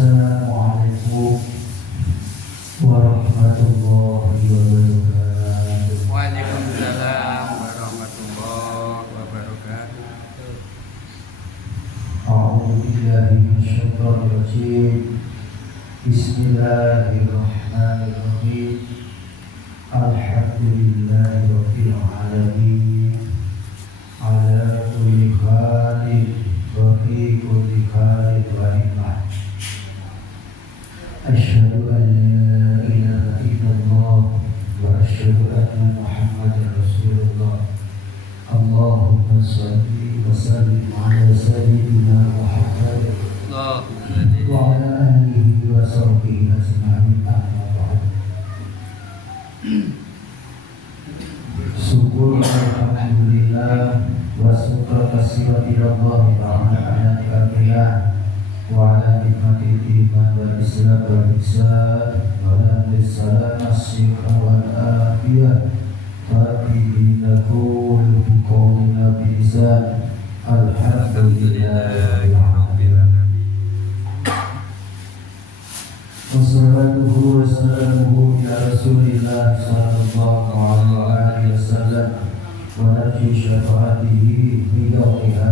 Assalamualaikum warahmatullahi wabarakatuh. Waalaikumsalam warahmatullahi wabarakatuh. A'udzu billahi minasyaitonir rajim. Bismillahirrahmanirrahim. Alhamdulillahi rabbil alamin. Ala kulli halin wa fi kulli halin wa ni'mah. Asyhadu an la ilaha illallah wa asyhadu anna Muhammadar Rasulullah. Allahumma shalli wa sallim ala sayyidina Muhammad wa ala alihi wa sahbihi ajma'in. Amma ba'd. Syukur alhamdulillah wa syukur kasiratillahi ta'ala ala ni'matillah wa ala nikmatil iman wal islam wal ihsan wa ala salam as-sihah wal afiyah tabi'in naqul bi qawlina bi lisan alhamdulillahi rabbil alamin. Wassalatu wassalamu ala rasulillah sallallahu alaihi wasallam wa nafi syafaatihi bi yaumil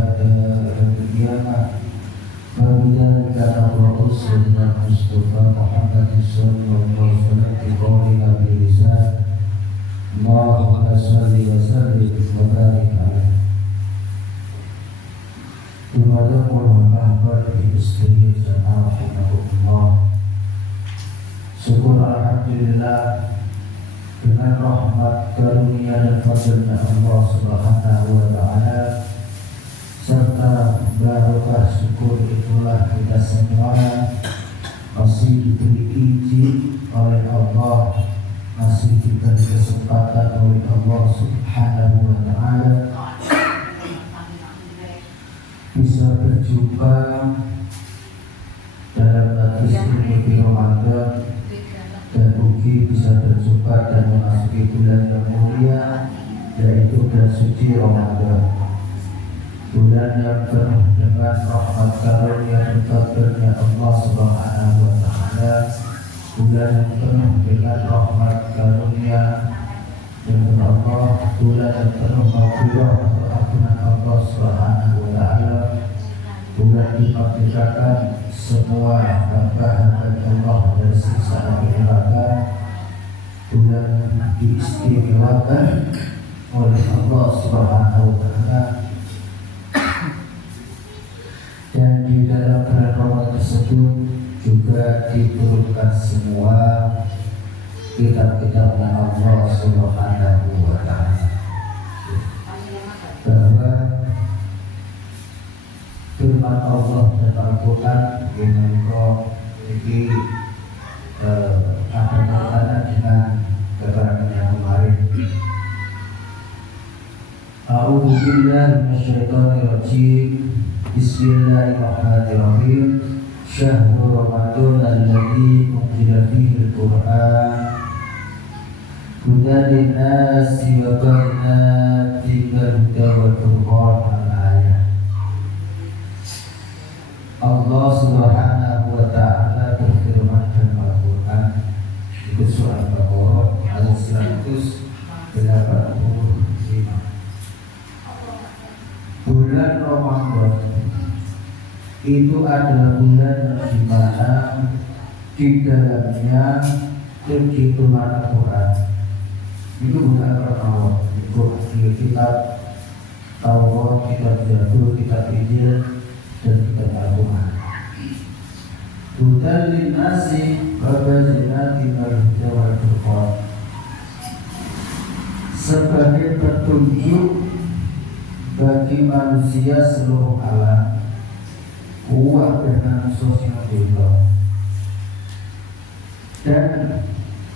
qiyamah. Wabidzalika naqulu sunnah Mustafa Muhammad sallallahu alaihi wasallam bi qawlina bi lisan Allahumma shalli wa sallim wa barik alaihi. Syukur alhamdulillah dengan rahmat karunia dan fadlnya Allah Subhanahu wa taala serta barokah syukur itulah kita semua masih diberi izin oleh Allah, masih diberi kesempatan oleh Allah Subhanahu wa taala bisa berjumpa dalam majlis ilmu di Ramadan dan mungkin bisa berjumpa dan memasuki bulan yang mulia, yaitu bulan suci Ramadan, bulan yang penuh dengan rahmat karunia dan fadlnya Allah Subhanahu wa taala, bulan yang penuh dengan rahmat karunia dan Allah, bulan yang penuh maghfirah atau ampunan Allah Subhanahu wa taala, bulan dimerdekakan semua hamba-hamba Allah dari siksa neraka, bulan diistimewakan oleh Allah Subhanahu wa taala. Dan di dalam bulan Ramadan tersebut juga diturunkan semua kitab-kitabnya Allah Subhanahu wa taala, bahwa firman Allah dan Al-Quran yang memiliki ada kaitannya dengan keterangan yang kemarin. A'udzu billahi minasyaitonir rajim. Bismillahirrahmanirrahim. Syahrul Ramadan alladzi unzila fihi al-Qur'an hudan lin-nasi wa bayyinatin minal huda wal furqan. Allah Subhanahu wa taala berfirman dalam Al-Qur'an itu surah Al-Baqarah ayat 185. Bulan Ramadan itu adalah bulan yang dimana di dalamnya terciptakan Al-Quran. Itu bukan Al-Quran, itu kitab Taurat, kitab Zabur, kitab Injil dan kitab Al-Quran. Hudan lin-nasi wa bayyinatin minal huda wal furqan, sebagai petunjuk bagi manusia seluruh alam, kuat dengan sosial media, dan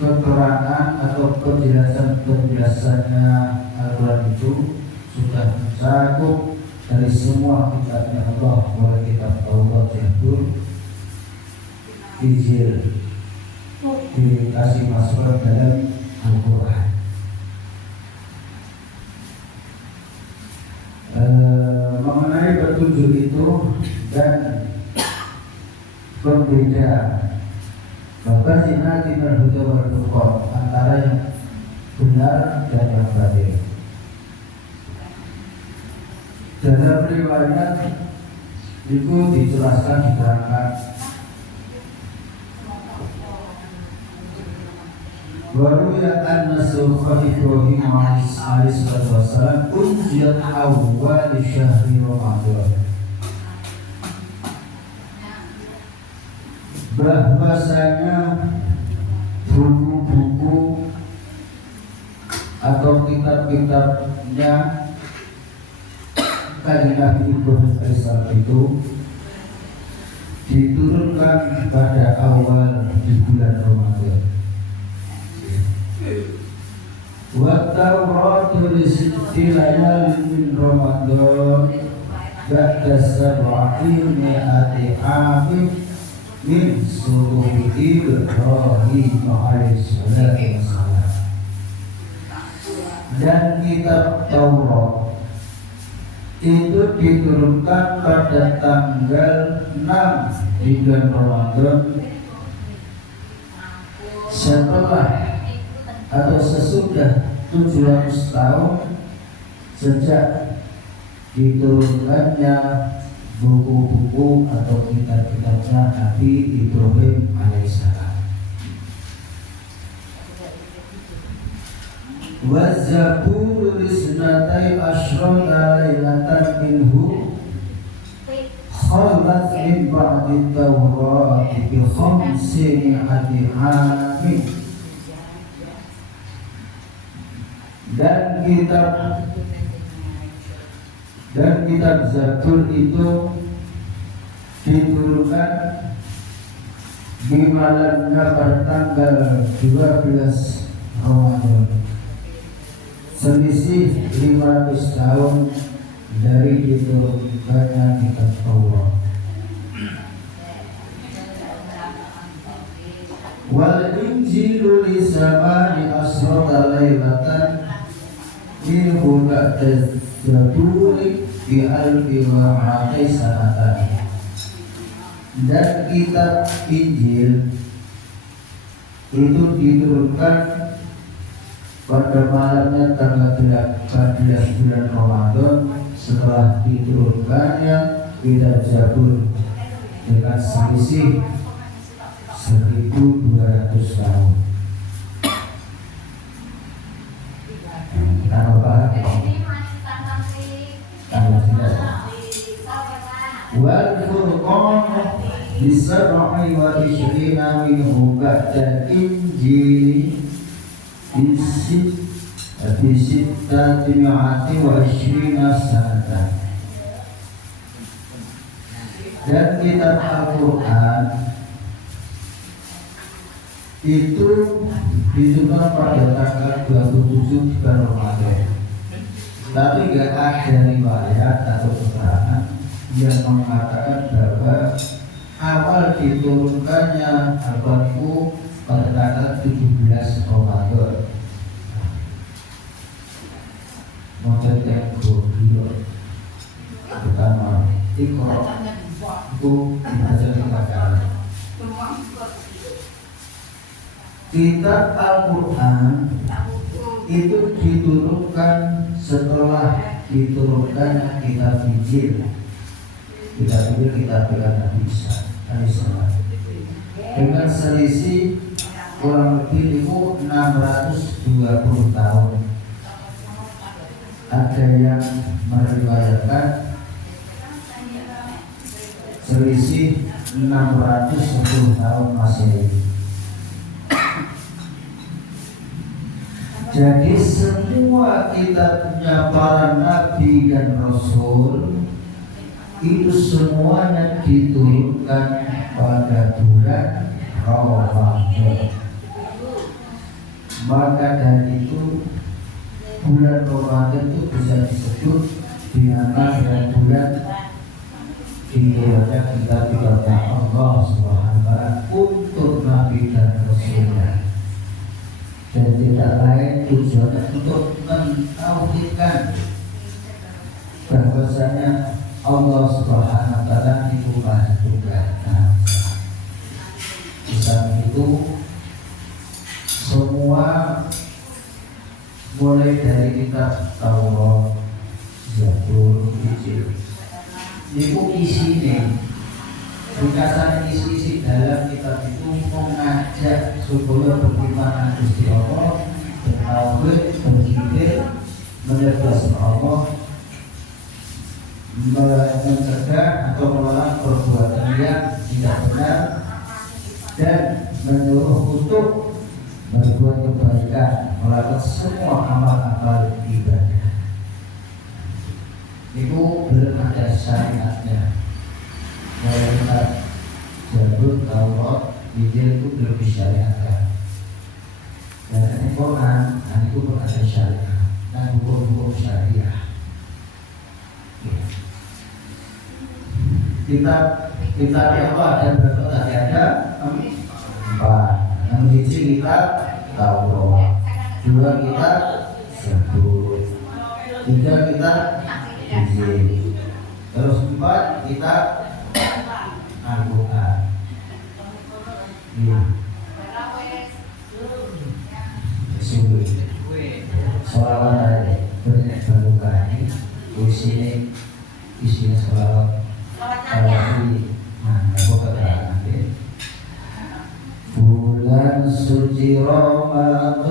keterangan atau penjelasannya Al-Quran itu sudah mencakup dari semua kitabnya Allah, mulai kitab Taurat, Zabur, Injil, dikasih masuk dalam Al-Quran. Mengenai petunjuk itu dan pembeda bahkan sinati berhuda berdukor antara yang benar dan yang batil. Dalam riwayat itu dijelaskan diterangkan baru ya anna suha Ibrahim alaihi wasallam unziyat awal syahri Ramadan, bahwasanya buku-buku atau kitab-kitabnya Kanjeng Nabi Ibrahim alaihissalam itu diturunkan pada awal di bulan Ramadan. Wa Tauratu li sitti layalin min Ramadan ba'da sab'ati mi'ati amin min suruhi Ibrahim alaihissalam. Dan kitab Taurat itu diturunkan pada tanggal 6 bulan Ramadan setelah atau sesudah 700 tahun sejak diturunkannya buku-buku atau kitab-kitabnya Nabi Ibrahim alaihissalam. Wa zaburu lisnatai asyrata lailatan minhu khalat min ba'di Tawrat bi khamsi mi'ati amin. Dan kitab Zabur itu diturunkan di malamnya bertanggal 12 Ramadan, selisih 500 tahun dari diturunkannya kitab Taurat. Wal Injilu li samani asrata lailatan minhu ba'da Zaburi bi alfi wa ma'atai sanatan. Dan kitab Injil itu diturunkan pada malamnya tanggal 14 bulan Ramadan setelah diturunkannya kitab Zabur dengan selisih 1200 tahun. Kita bahas wal Furqan bisab'i wa ishrina minhu ba'da Injil bisittati mi'ati wa ishrina sanatan. Dan kitab Al-Quran itu diturunkan pada tanggal 27 bulan Ramadan. Tapi tidak ada riwayat atau keterangan yang mengatakan bahwa awal diturunkannya Al-Quran pada tanggal 17 Ramadan. Model yang kedua pertama Iqra itu dibaca 3 kali. Kitab Al-Quran itu diturunkan setelah diturunkan kitab Injil. Kitab Injil kitab Nabi Isa alaihissalam dengan selisih kurang lebih 620 tahun. Ada yang meriwayatkan selisih 610 tahun Masehi. Jadi semua kitabnya para nabi dan rasul itu semuanya diturunkan pada bulan Ramadan. Maka dari itu bulan Ramadan itu bisa disebut dengan bulan diturunnya kitab-kitabnya Allah SWT untuk nabi dan rasulnya. Dan tidak lain tujuannya untuk mentauhidkan bahwasanya Allah Subhanahu wa taala itu Maha Tunggal. kitab Taurat, Zabur, Injil. Niku isine berdasarkan isi-isi dalam kitab itu mengajak supaya beriman Gusti Allah, bertauhid, berzikir, menyembah Allah, mencegah atau menolak perbuatan yang tidak benar, dan menyuruh untuk berbuat kebaikan, melakukan semua amal-amal ibadah. Itu belum ada syariatnya. Kitab Zabur, Taurat, Injil itu belum disyariatkan. Dan Al-Quran, itu berada syariat dan hukum-hukum syariah. Kitab yang ada berapa tadi ada? 4. Yang berisi kitab Taurat, 2 kitab Zabur, 3 kitab Injil, terus 4 kitab Al-Quran. Sungguh sholawat aja banyak barokah ini. Isinya sholawat di mana keterangan nanti. Bulan suci Ramadan,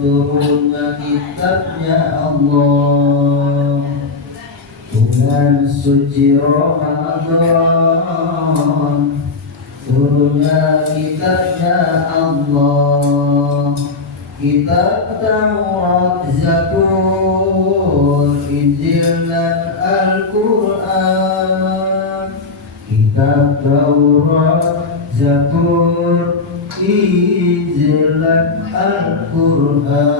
turunnya kitabnya Allah. Bulan suci Ramadan, turunnya kitabnya Allah. Kitab Taurat, Zabur, Injil dan Al-Quran. Kitab Taurat, Zabur, Injil dan Al-Quran.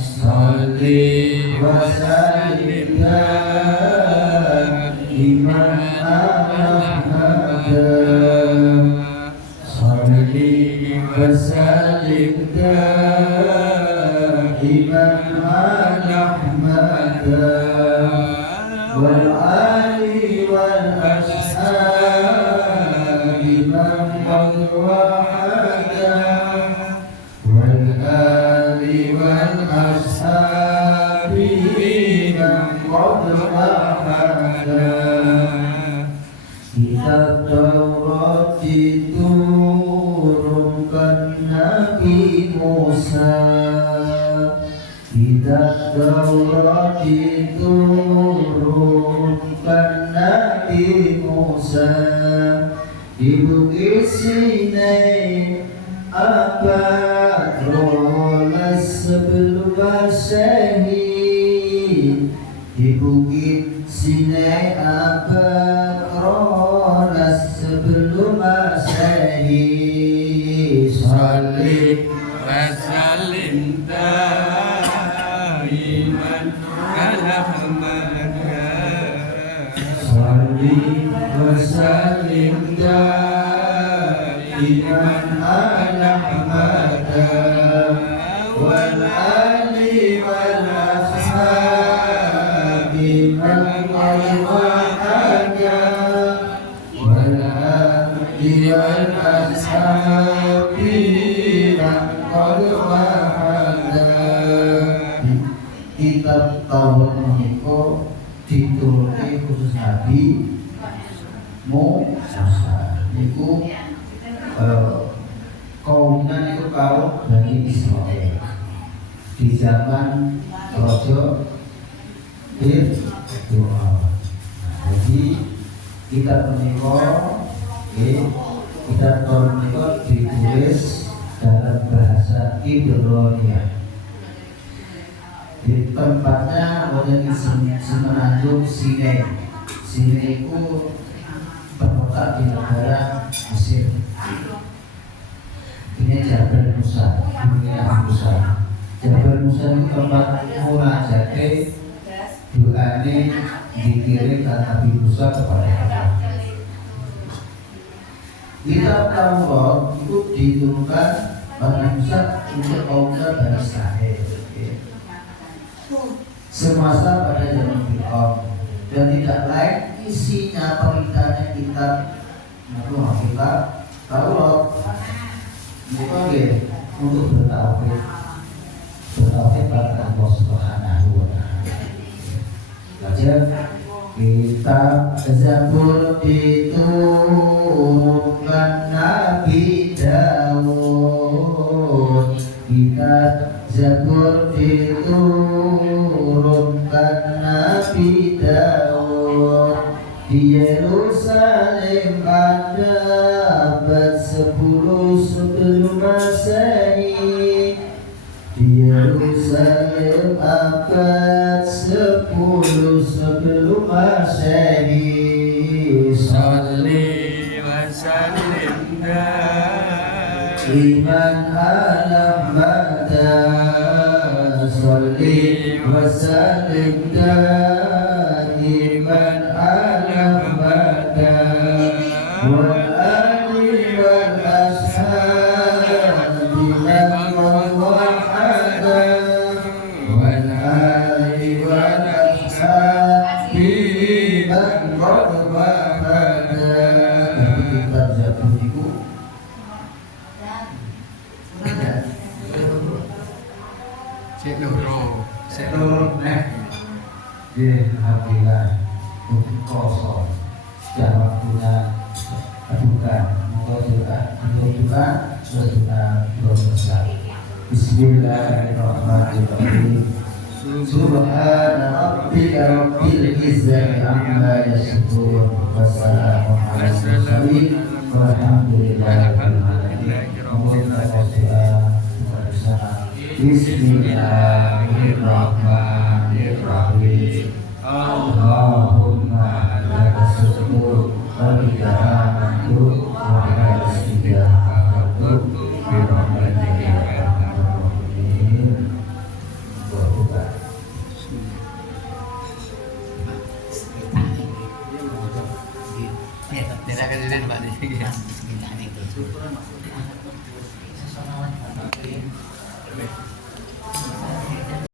Salli wa sallim ya Imam Ahmad. Salli wa sallim Imam Ahmad wal ali wal ashab man qad wahada wal ali wal ashab man qad wahada. Kitab Taurat diturunkan Nabi Musa. Kitab Taurat diturunkan Nabi Musa di Bukit Sinai abad 12 sebelum Masehi. Di Bukit Sinai abad 12 sebelum Masehi. Salli wa sallim daiman ala Salli wa sallim daiman ala wal ali wal ashabi man qad wahada wal ali wal ashabi man qad wahada. Kitab Taurat menika diturunke khusus Nabi Musa. Niku kaumnya itu kaum Bani Israel di zaman Raja Fir'aun. Jadi kitab menika kitab Taurat menika ditulis dalam bahasa Ibrani. Di tempatnya wonten semenanjung Sinai. Sinai itu terletak di negara Mesir. Ini Jabal Musa, Gunung Musa. Jabal Musa itu tempat munajate doane dikirim Nabi Musa kepada Allah. Kitab Taurat itu diturunkan Nabi Musa untuk kaumnya Bani Israel. Semasa pada zaman Fir'aun, dan tidak lain isinya perintahnya kitab Taurat itu untuk bertauhid, bertauhid kepada Allah Subhanahu wa taala. Baca kitab Zabur diturunkan Nabi Daud. Kitab Zabur diturunkan Nabi Daud. Di Yerusalem pada abad 10 sebelum Masehi. Di Yerusalem abad 10 sebelum Masehi. Salli wa sallim Iman alam bada. Salli wa sallim iman alam bada. Wal ali wal ashab biman wahada. Wal ali wal ashab biman wahada. Kitab Zabur itu Cik Loro. Cik Loro. Alhamdulillah untuk kosong dan waktunya bukan Bismillahirrahmanirrahim. Subhana rabbika rabbil izzati amma yasifun wa salamun alal mursalin walhamdulillahi rabbil alamin. Bismillahirrahmanirrahim. Allahumma laka syukur wa bika amantu wa ala rizqika tawakkaltu bi rahmatika ya arhamar rahimin. Tidak kejadian Pak.